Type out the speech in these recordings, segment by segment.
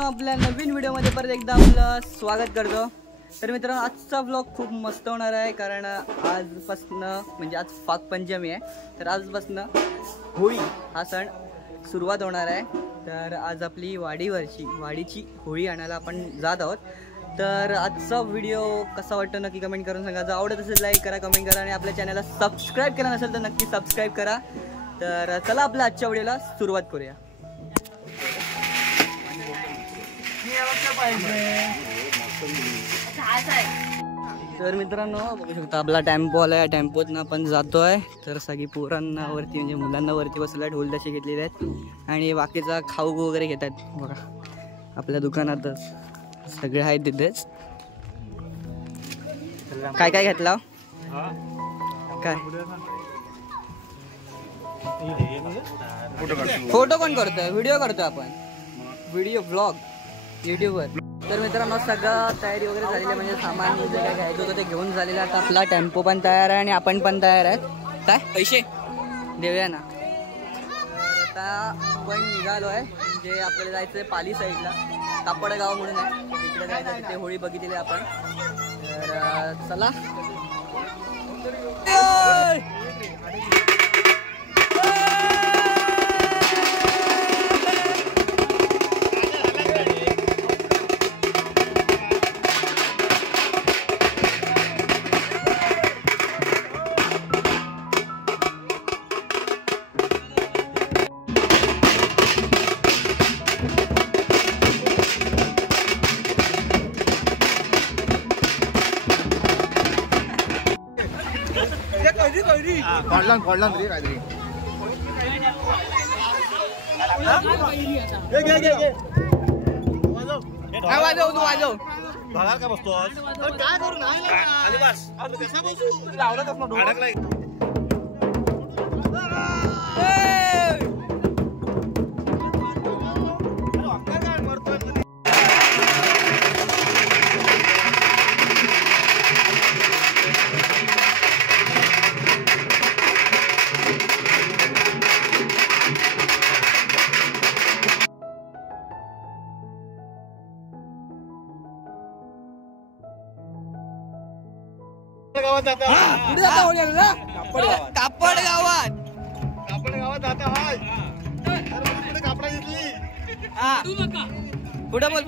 मित्रांनो, आपल्या नवीन व्हिडिओमध्ये परत एकदा आपलं स्वागत करतो। तर मित्रांनो, आजचा व्लॉग खूप मस्त होणार आहे, कारण आजपासून म्हणजे आज फागपंचमी आहे। तर आजपासून होळी हा सण सुरुवात होणार आहे। तर आज आपली वाडीची होळी आणायला आपण जात आहोत। तर आजचा व्हिडिओ कसा वाटतो नक्की कमेंट करून सांगा। जर आवडत असेल लाईक करा, कमेंट करा आणि आपल्या चॅनलला सबस्क्राईब केला नसेल तर नक्की सबस्क्राईब करा। तर चला आपल्या आजच्या व्हिडिओला सुरुवात करूया। तर मित्रांनो, बघू शकता आपला टेम्पो आलाय, टेम्पोतनं आपण जातोय। तर सगळी पोरांना वरती म्हणजे मुलांना वरती बसवला, ढोल ताशे घेतलेले आहेत आणि बाकीचा खाऊ वगैरे घेत आहेत। बघा आपल्या दुकानातच सगळे आहेत तिथेच। काय काय घेतला काय? फोटो कोण करतोय? व्हिडिओ करतोय आपण, व्हिडिओ ब्लॉग यूट्यूबवर। तर मित्रांनो, सगळं तयारी वगैरे झालेली आहे, म्हणजे सामान जे काय घ्यायचं होतं ते घेऊन झालेलं आहे। आता आपला टेम्पो पण तयार आहे आणि आपण पण तयार आहेत। काय पैसे देऊया ना। आता आपण निघालो आहे, म्हणजे आपल्याला जायचं आहे पाली साईडला, कापडगाव म्हणून आहे, तिकडे जायचं। तिथे होळी बघितलेली आपण। तर चला पडला रे काहीतरी। वाजव तू वाजव। बघा का बसतोस? काय करू नाही खाली बस। कसा बसू? लावला कसं अडकलाय। कापड गावात जाता हाय। कापडा घेतली। पुढे बोल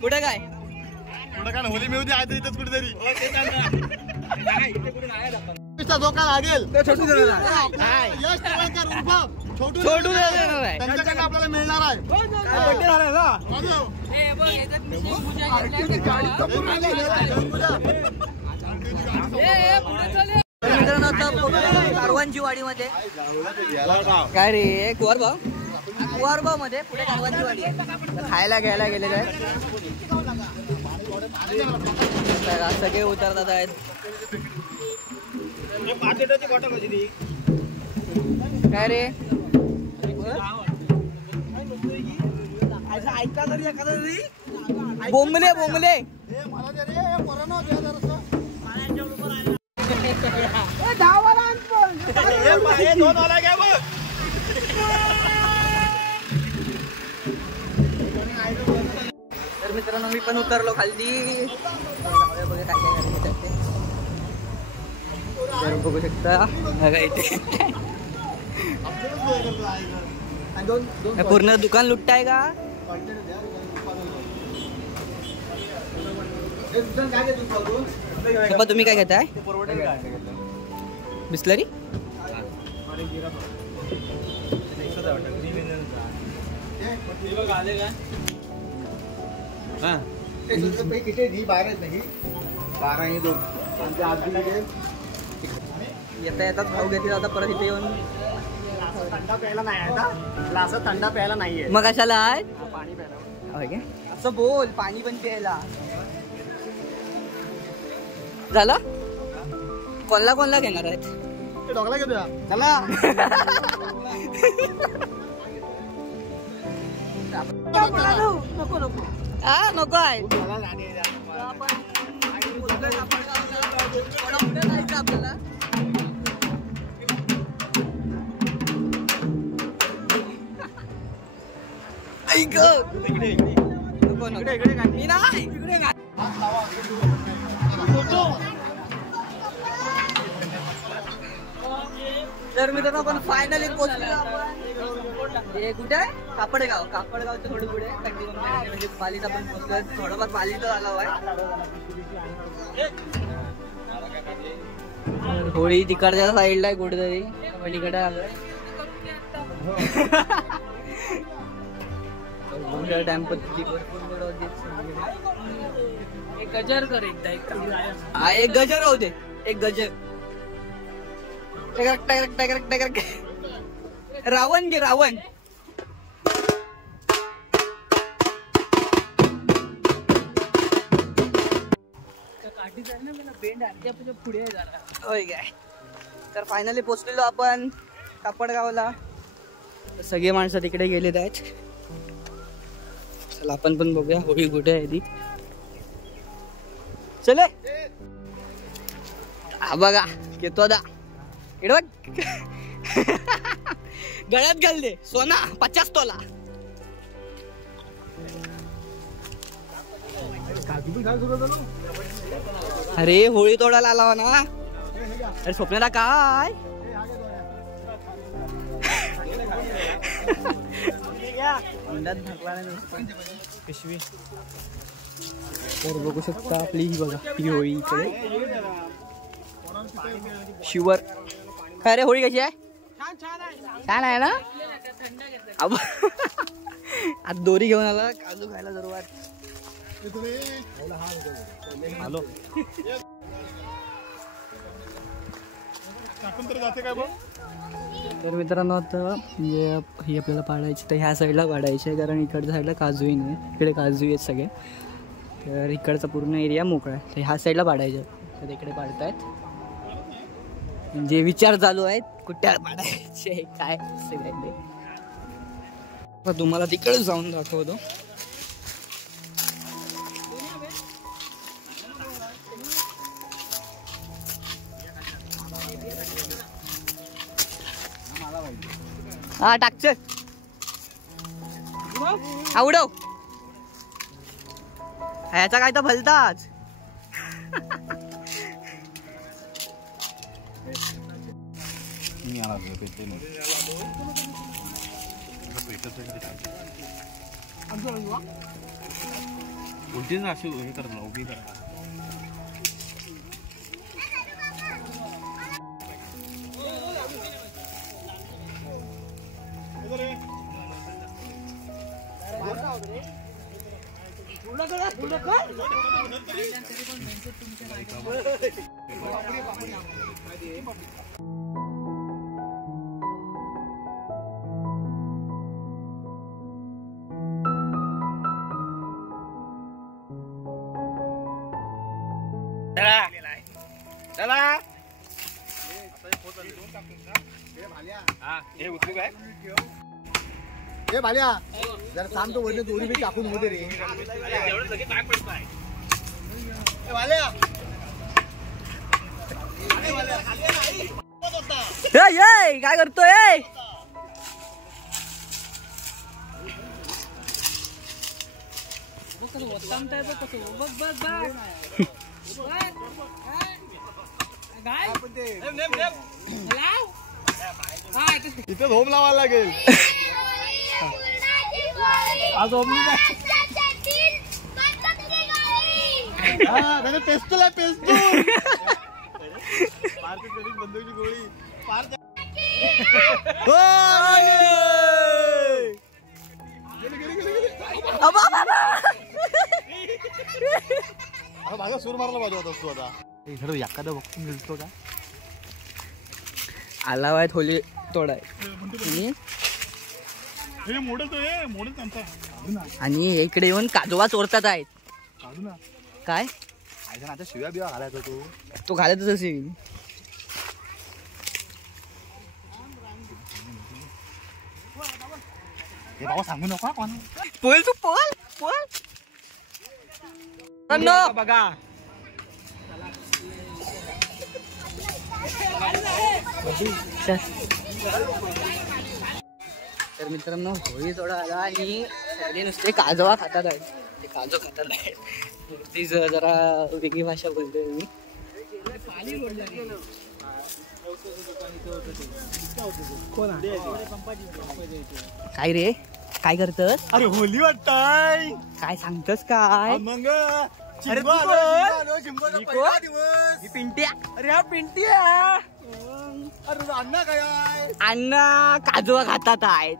पुढे काय होली मिळू आहे इथंच कुठेतरी धोका लागेल। छोटू त्यांच्याकडे आपल्याला मिळणार आहे। कारवांची वाडीमध्ये काय रे, कुवारबाव मध्ये पुढे कारवांची वाडी खायला घ्यायला गेलेलं आहे। सगळे उतरतात आहेत। काय रे बोंबले तर मित्रांनो, मी पण उतरलो खाली। तर बघू शकता बघा इथे पूर्ण दुकान लुटताय का? तुम्ही काय घेताय? बिस्लरी येता येतात भाऊ घेतले जाता, परत इथे येऊन थंडा प्यायला नाही आता, ग्लास थंडा प्यायला नाहीये। मग कशाला आहे? पाणी प्यायला। असं बोल, पाणी पण प्यायला झालं। कोणला घेणार आहेत? डोकला घेऊया चला। नको आहे आपल्याला। तर मित्रांनो आपण फायनली पोहोचलो. हे कुठे आहे? कापडगाव. कापडगावचं थोडं पुढे म्हणजे पालीत आपण पोहोचलो. थोडंफार पालीत आलो आहे. होळी तिकडच्या साईडला आहे कुठेतरी पलीकडे आलोय. टेम्पो गजर कर एकदा एक गजर होऊ दे. एक गजर रावण घे रावण. होय काय. तर फायनली पोचलेलो आपण कापडगावला. सगळे माणसं तिकडे गेलेत आहेत. चला आपण पण बघूया होळी कुठे आहे ती. चले हा बघा येतो आता. इकडे बघ गळ्यात घाल दे सोना 50 तोला. अरे होळी तोडायला आला ना. अरे स्वप्नाला काय पिशवी. तर बघू शकता आपली ही बघा ही होळी इकडे शिवर. काय रे होळी कशी आहे? छान आहे ना. आज दोरी घेऊन आला काजू खायला जरूर. हॅलो तर मित्रांनो आता म्हणजे ही आपल्याला पाडायची तर ह्या साईडला पाडायची आहे कारण इकडच्या साईडला काजूही नाही. इकडे काजू आहेत सगळे. तर इकडचा पूर्ण एरिया मोकळा आहे. तर ह्या साईडला पाडायचे तर इकडे पाडतायत. म्हणजे विचार चालू आहेत कुठे पाडायचे काय सगळे. तुम्हाला तिकडे जाऊन दाखवतो. हा टाकच आवडव ह्याचा काय तर भलताच. अशी हे कर उभी करा. चला हे भाल्या जरा थांब तो वरती दोरी बी टाकून होते रे. काय करतोय? इथे होम लावायला लागेल. आज होम पेस्तूल पेस्तूल बंदूकची गोळी माझा सूर मारला पाहिजे होता तू. आता इकडं एखादा बघून मिळतो का? आला वाय होळी तोडाय आणि इकडे येऊन काजवा चोरतात आहेत. काय आता शिव्या बिव्या घालायचा तो घालतच असेल. हे बाबा सांगू नका कोण. पोल तू पोल पोल बघा. तर मित्रांनो होळी तोडा आला आणि सगळे नुसते काजवा खातात आहेत, ते काजू खातात आहेत. तीच जरा वेगळी भाषा बोलतोय मी. काय रे, काय करतस? अरे होली वाटताय काय सांगतस काय? मग अरे तू पिंट्या. अरे हा पिंट्या. अरे अण्णा काय आहे? अण्णा काजवा खातात आहेत.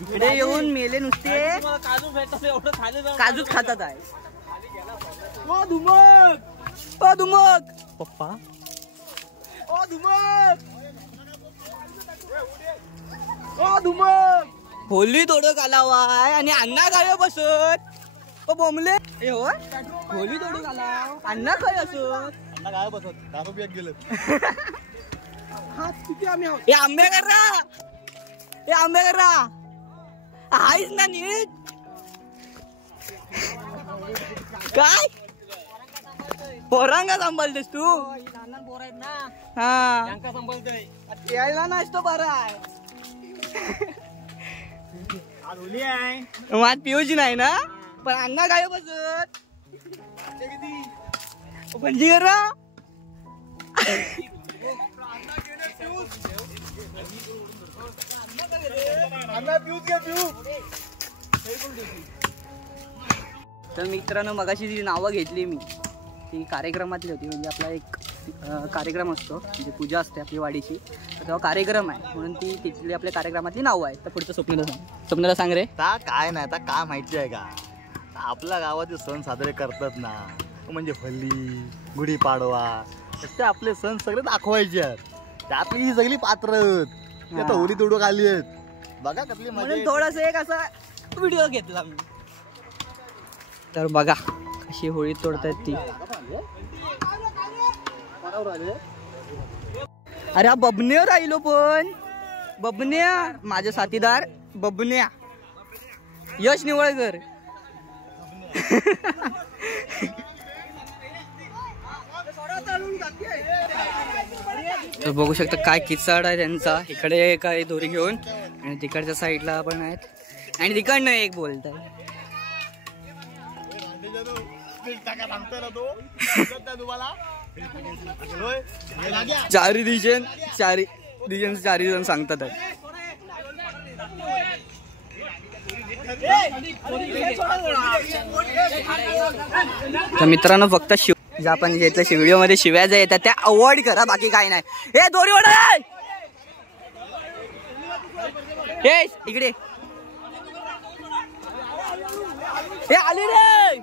इकडे येऊन मेले नुसते काजू भेटत एवढं खाली काजूच खातात आहे. ओ धुमक, ओ धुमक पप्पा, ओ धुमक, ओ धुमक. होली थोडं घालावाय आणि अण्णा काय बसत. ओ बोंबले ए हो, होली थोडं घालाव अण्णा काय असत. अण्णा काय बसत दारू पियात गेलं. हात किती आम्ही आहोत. हे आंबे करा, हे आंबे करा. आहेच ना नीट. काय पोरांगा सांभाळतेस तू? लहान पोर आहेत ना, हा यांका सांभाळतोय. यायला नाचतो बरा आहे. आज होली आहे. वाट पिऊची नाही ना, पण अण्णा काय बसत म्हणजे करा. तर मित्रांनो मगाशी जी नावं घेतली मी ती कार्यक्रमातली होती. म्हणजे आपला एक कार्यक्रम असतो, म्हणजे पूजा असते आपली वाडीची, तर तेव्हा कार्यक्रम आहे म्हणून ती तिथली आपल्या कार्यक्रमातली नावं आहे. तर पुढचं स्वप्नाला सांग, स्वप्नाला सांग रे. ता काय नाही ता काय माहिती आहे का, आपल्या गावाचे सण साजरे करतात ना, म्हणजे होली, गुढीपाडवा, असे आपले सण सगळे दाखवायचे आहेत. त्यातली ही सगळी पात्र आता होली तोडून आली आहेत बघा कसली मजा. म्हणून थोडस एक असा व्हिडिओ घेतला मी. तर बघा कशी होळी तोडतायत ती. अरे हा बबन्या राहिलो, पण बबन्या माझा साथीदार बबन्या यश निवळकर. तर बघू शकता काय किचाड आहे त्यांचा. इकडे काय दोरी घेऊन आणि तिकडच्या साईडला पण आहेत आणि तिकडनं एक बोलत आहे. चारी जण सांगतात. तर मित्रांनो फक्त ज्या आपण घेतल्या व्हिडिओ मध्ये शिव्या ज्या येतात त्या अवॉइड करा, बाकी काही नाही. हे दोरी ओढ इकडे, हे आली रे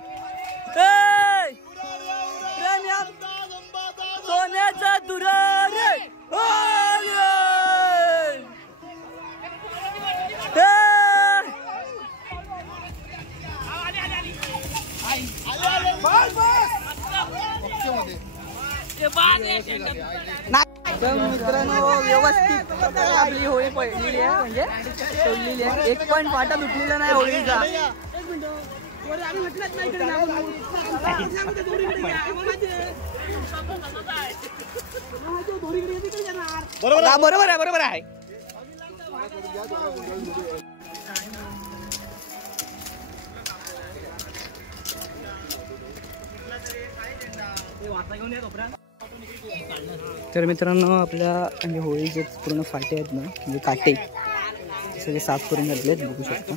सोन्याचा दुरा रे. मित्रांनो व्यवस्थित आपली होळी पडलेली आहे, म्हणजे सोडलेली आहे. एक पण फाटा तुटलेला नाही होळीचा. बरोबर आहे, बरोबर आहे. तर मित्रांनो आपल्या म्हणजे होळीचे पूर्ण फाटे आहेत ना, म्हणजे काटे सगळे साफ करून घातलेत, बघू शकतो.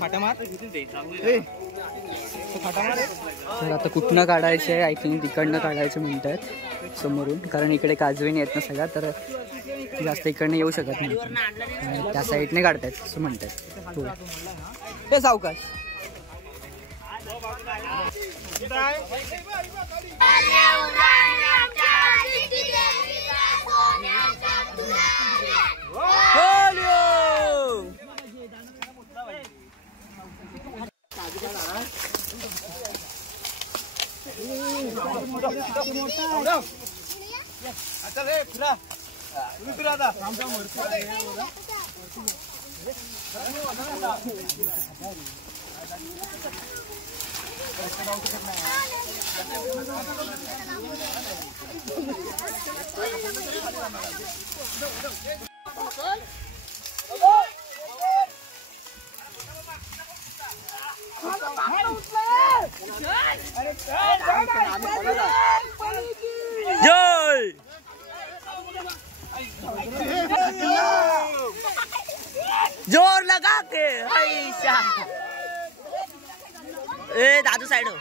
तर आता कुठनं काढायचे आहे, आय थिंक तिकडनं काढायचं म्हणतात समोरून, कारण इकडे काजवीने येत ना सगळ्या, तर जास्त इकडनं येऊ शकत नाही, त्या साईडने काढतायत असं म्हणतात. हे सावकाश. जय जोर लगा के ऐसा ए दादू साइड हो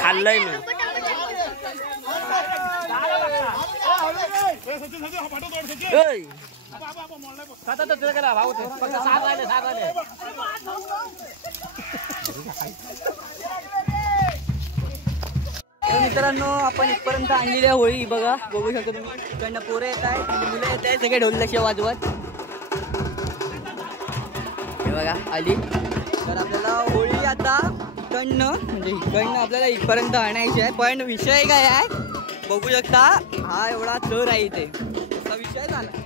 खाल्लंय मी मित्रांनो आपण इथपर्यंत आणलेली आहे होळी बघा बघू शकतो तुम्ही इकडनं पोरं येत आहेत मुलं येत आहेत सगळे ढोल लक्ष वाजवत हे बघा आली तर आपल्याला होळी आता इकडनं म्हणजे इकडनं आपल्याला इथपर्यंत आणायची आहे पण विषय काय आहे बघू शकता हा एवढा चर आहे इथे असा विषय झाला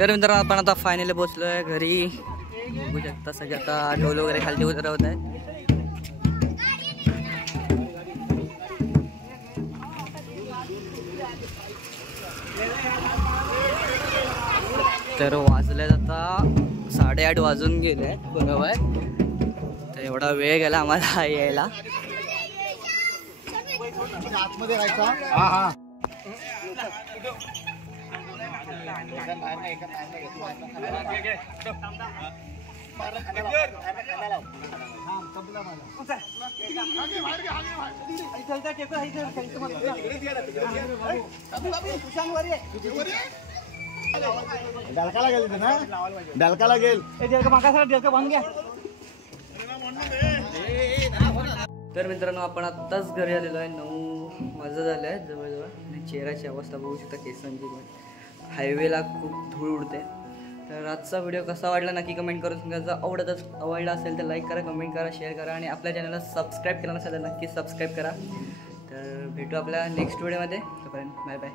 तर मित्रांनो आपण आता फायनली पोहोचलोय घरी. बघू शकता सगळे आता ढोल वगैरे खाली उतरवत आहे. तर वाजलेत आता 8:30 वाजून गेले बरोबर. तर एवढा वेळ गेला आम्हाला यायला. आतमध्ये राहायचा. हा हा डलकाला गेल ना. डलकाला गेल. तर मित्रांनो आपण आत्ताच घरी आलेलो आहे. 9 वाजत झाले आहेत जवळजवळ. आणि चेहऱ्याची अवस्था बघू शकता केसांची. हायवेला खूप धूळ उडते. तर आजचा व्हिडिओ कसा वाटला नक्की कमेंट करून सांगा. आवडला असेल तर लाईक करा, कमेंट करा, शेअर करा आणि आपल्या चॅनलला सबस्क्राईब केलं नसेल तर नक्की सबस्क्राईब करा. तर भेटू आपल्या नेक्स्ट व्हिडिओमध्ये. तोपर्यंत बाय बाय.